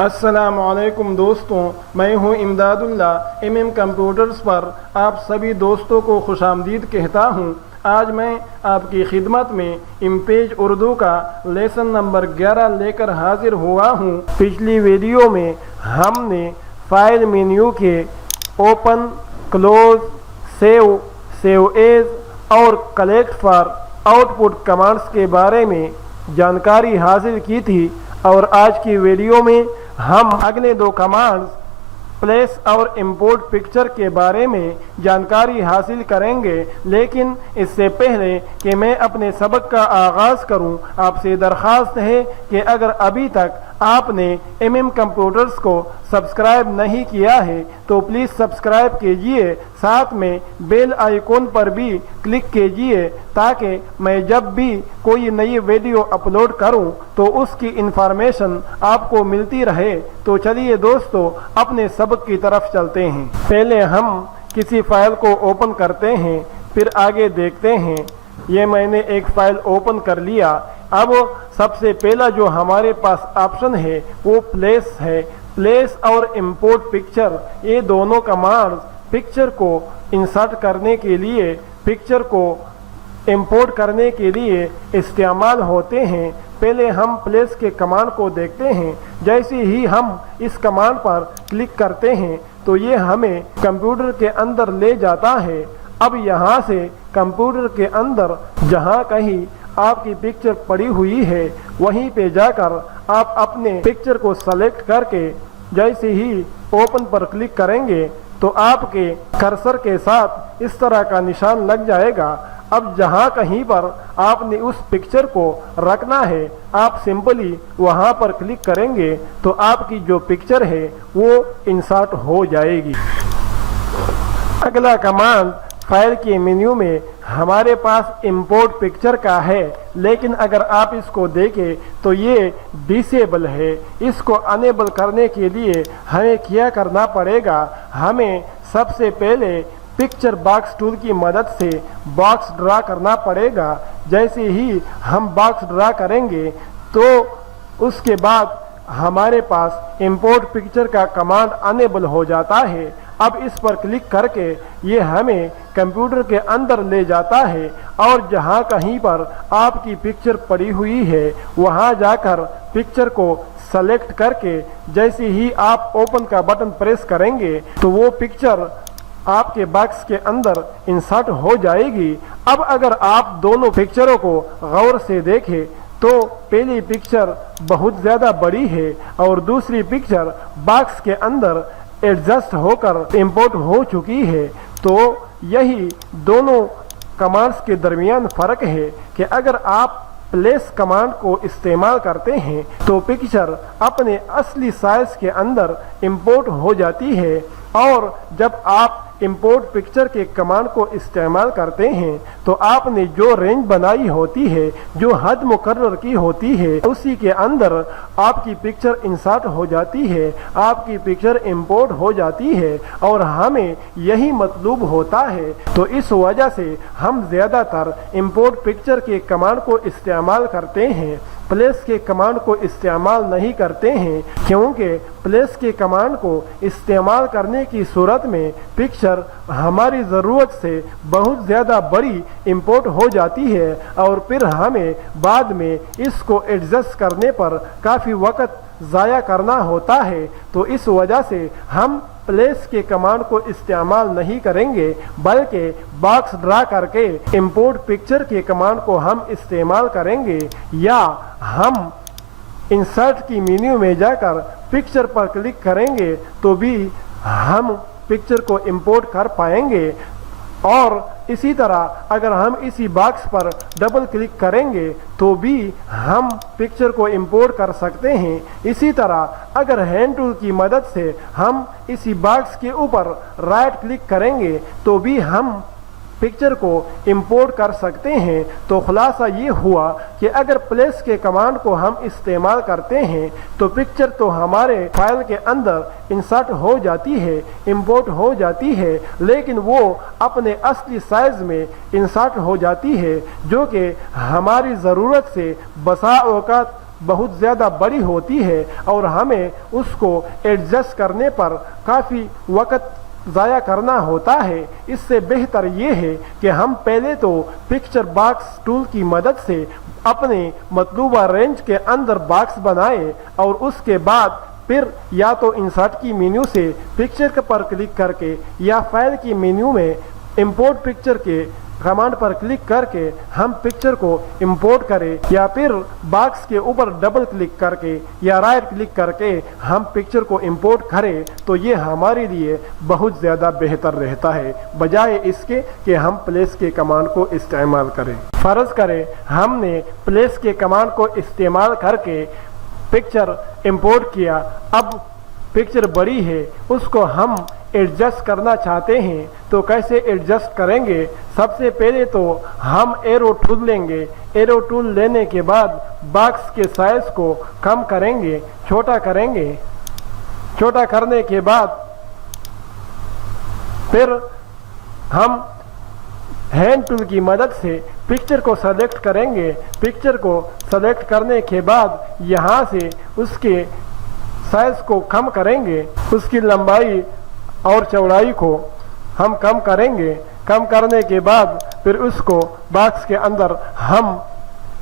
अस्सलामुअलैकुम दोस्तों, मैं हूं इमदादुल्ला। कंप्यूटर्स पर आप सभी दोस्तों को खुशामदीद कहता हूं। आज मैं आपकी खिदमत में इमपेज उर्दू का लेसन नंबर 11 लेकर हाजिर हुआ हूं। पिछली वीडियो में हमने फाइल मेन्यू के ओपन, क्लोज, सेव एज और कलेक्ट फॉर आउटपुट कमांड्स के बारे में जानकारी हासिल की थी और आज की वीडियो में हम अगले दो कमांड्स प्लेस और इंपोर्ट पिक्चर के बारे में जानकारी हासिल करेंगे। लेकिन इससे पहले कि मैं अपने सबक का आगाज़ करूं, आपसे दरख्वास्त है कि अगर अभी तक आपने कंप्यूटर्स को सब्सक्राइब नहीं किया है तो प्लीज़ सब्सक्राइब कीजिए, साथ में बेल आइकॉन पर भी क्लिक कीजिए ताकि मैं जब भी कोई नई वीडियो अपलोड करूं तो उसकी इंफॉर्मेशन आपको मिलती रहे। तो चलिए दोस्तों, अपने सबक की तरफ चलते हैं। पहले हम किसी फाइल को ओपन करते हैं, फिर आगे देखते हैं। ये मैंने एक फाइल ओपन कर लिया। अब सबसे पहला जो हमारे पास ऑप्शन है वो प्लेस है। प्लेस और इंपोर्ट पिक्चर, ये दोनों कमांड्स पिक्चर को इंसर्ट करने के लिए, पिक्चर को इंपोर्ट करने के लिए इस्तेमाल होते हैं। पहले हम प्लेस के कमांड को देखते हैं। जैसे ही हम इस कमांड पर क्लिक करते हैं तो ये हमें कंप्यूटर के अंदर ले जाता है। अब यहाँ से कंप्यूटर के अंदर जहाँ कहीं आपकी पिक्चर पड़ी हुई है वहीं पे जाकर आप अपने पिक्चर को सेलेक्ट करके जैसे ही ओपन पर क्लिक करेंगे तो आपके कर्सर के साथ इस तरह का निशान लग जाएगा। अब जहाँ कहीं पर आपने उस पिक्चर को रखना है, आप सिंपली वहाँ पर क्लिक करेंगे तो आपकी जो पिक्चर है वो इंसर्ट हो जाएगी। अगला कमांड फाइल के मेन्यू में हमारे पास इंपोर्ट पिक्चर का है, लेकिन अगर आप इसको देखें तो ये डिसेबल है। इसको अनेबल करने के लिए हमें क्या करना पड़ेगा? हमें सबसे पहले पिक्चर बॉक्स टूल की मदद से बॉक्स ड्रा करना पड़ेगा। जैसे ही हम बॉक्स ड्रा करेंगे तो उसके बाद हमारे पास इंपोर्ट पिक्चर का कमांड अनेबल हो जाता है। अब इस पर क्लिक करके ये हमें कंप्यूटर के अंदर ले जाता है और जहाँ कहीं पर आपकी पिक्चर पड़ी हुई है वहाँ जाकर पिक्चर को सेलेक्ट करके जैसे ही आप ओपन का बटन प्रेस करेंगे तो वो पिक्चर आपके बॉक्स के अंदर इंसर्ट हो जाएगी। अब अगर आप दोनों पिक्चरों को गौर से देखें तो पहली पिक्चर बहुत ज़्यादा बड़ी है और दूसरी पिक्चर बॉक्स के अंदर एडजस्ट होकर इंपोर्ट हो चुकी है। तो यही दोनों कमांड्स के दरमियान फ़र्क है कि अगर आप प्लेस कमांड को इस्तेमाल करते हैं तो पिक्चर अपने असली साइज के अंदर इंपोर्ट हो जाती है, और जब आप इंपोर्ट पिक्चर के कमांड को इस्तेमाल करते हैं तो आपने जो रेंज बनाई होती है, जो हद मुकर्रर की होती है, उसी के अंदर आपकी पिक्चर इंसर्ट हो जाती है, आपकी पिक्चर इंपोर्ट हो जाती है और हमें यही मतलूब होता है। तो इस वजह से हम ज़्यादातर इंपोर्ट पिक्चर के कमांड को इस्तेमाल करते हैं, प्लेस के कमांड को इस्तेमाल नहीं करते हैं, क्योंकि प्लेस के कमांड को इस्तेमाल करने की सूरत में पिक्चर हमारी ज़रूरत से बहुत ज़्यादा बड़ी इंपोर्ट हो जाती है और फिर हमें बाद में इसको एडजस्ट करने पर काफ़ी वक्त ज़ाया करना होता है। तो इस वजह से हम प्लेस के कमांड को इस्तेमाल नहीं करेंगे, बल्कि बॉक्स ड्रा करके इंपोर्ट पिक्चर के कमांड को हम इस्तेमाल करेंगे, या हम इंसर्ट की मेन्यू में जाकर पिक्चर पर क्लिक करेंगे तो भी हम पिक्चर को इंपोर्ट कर पाएंगे। और इसी तरह अगर हम इसी बॉक्स पर डबल क्लिक करेंगे तो भी हम पिक्चर को इंपोर्ट कर सकते हैं। इसी तरह अगर हैंड टूल की मदद से हम इसी बॉक्स के ऊपर राइट क्लिक करेंगे तो भी हम पिक्चर को इंपोर्ट कर सकते हैं। तो खुलासा ये हुआ कि अगर प्लेस के कमांड को हम इस्तेमाल करते हैं तो पिक्चर तो हमारे फाइल के अंदर इंसर्ट हो जाती है, इंपोर्ट हो जाती है, लेकिन वो अपने असली साइज में इंसर्ट हो जाती है, जो कि हमारी ज़रूरत से बसा औकात बहुत ज़्यादा बड़ी होती है और हमें उसको एडजस्ट करने पर काफ़ी वक्त ज़ाया करना होता है। इससे बेहतर ये है कि हम पहले तो पिक्चर बॉक्स टूल की मदद से अपने मतलूबा रेंज के अंदर बॉक्स बनाए और उसके बाद फिर या तो इंसर्ट की मेन्यू से पिक्चर पर क्लिक करके या फाइल की मेन्यू में इंपोर्ट पिक्चर के कमांड पर क्लिक करके हम पिक्चर को इंपोर्ट करें, या फिर बॉक्स के ऊपर डबल क्लिक करके या राइट क्लिक करके हम पिक्चर को इंपोर्ट करें, तो ये हमारे लिए बहुत ज़्यादा बेहतर रहता है बजाय इसके कि हम प्लेस के कमांड को इस्तेमाल करें। फ़र्ज़ करें हमने प्लेस के कमांड को इस्तेमाल करके पिक्चर इंपोर्ट किया, अब पिक्चर बड़ी है, उसको हम एडजस्ट करना चाहते हैं तो कैसे एडजस्ट करेंगे? सबसे पहले तो हम एरो टूल लेंगे। एरो टूल लेने के बाद बॉक्स के साइज को कम करेंगे, छोटा करेंगे। छोटा करने के बाद फिर हम हैंड टूल की मदद से पिक्चर को सेलेक्ट करेंगे। पिक्चर को सेलेक्ट करने के बाद यहाँ से उसके साइज को कम करेंगे, उसकी लंबाई और चौड़ाई को हम कम करेंगे। कम करने के बाद फिर उसको बॉक्स के अंदर हम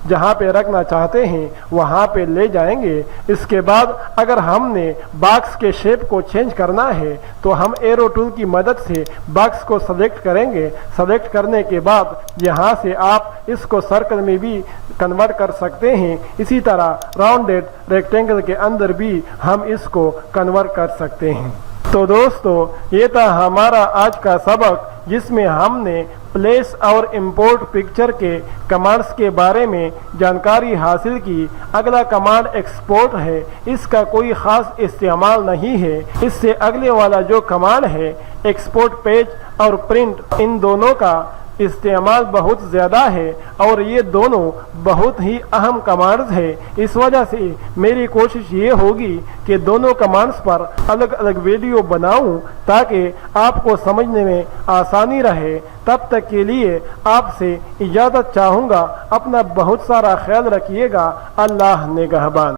जहाँ पे रखना चाहते हैं वहाँ पे ले जाएंगे। इसके बाद अगर हमने बॉक्स के शेप को चेंज करना है तो हम एरो टूल की मदद से बॉक्स को सेलेक्ट करेंगे। सेलेक्ट करने के बाद यहाँ से आप इसको सर्कल में भी कन्वर्ट कर सकते हैं। इसी तरह राउंडेड रेक्टेंगल के अंदर भी हम इसको कन्वर्ट कर सकते हैं। तो दोस्तों, ये था हमारा आज का सबक जिसमें हमने प्लेस और इंपोर्ट पिक्चर के कमांड्स के बारे में जानकारी हासिल की। अगला कमांड एक्सपोर्ट है, इसका कोई ख़ास इस्तेमाल नहीं है। इससे अगले वाला जो कमांड है एक्सपोर्ट पेज और प्रिंट, इन दोनों का इस्तेमाल बहुत ज़्यादा है और ये दोनों बहुत ही अहम कमांड्स है। इस वजह से मेरी कोशिश ये होगी कि दोनों कमांड्स पर अलग अलग वीडियो बनाऊं ताकि आपको समझने में आसानी रहे। तब तक के लिए आपसे इजाज़त चाहूँगा। अपना बहुत सारा ख्याल रखिएगा। अल्लाह निगहबान।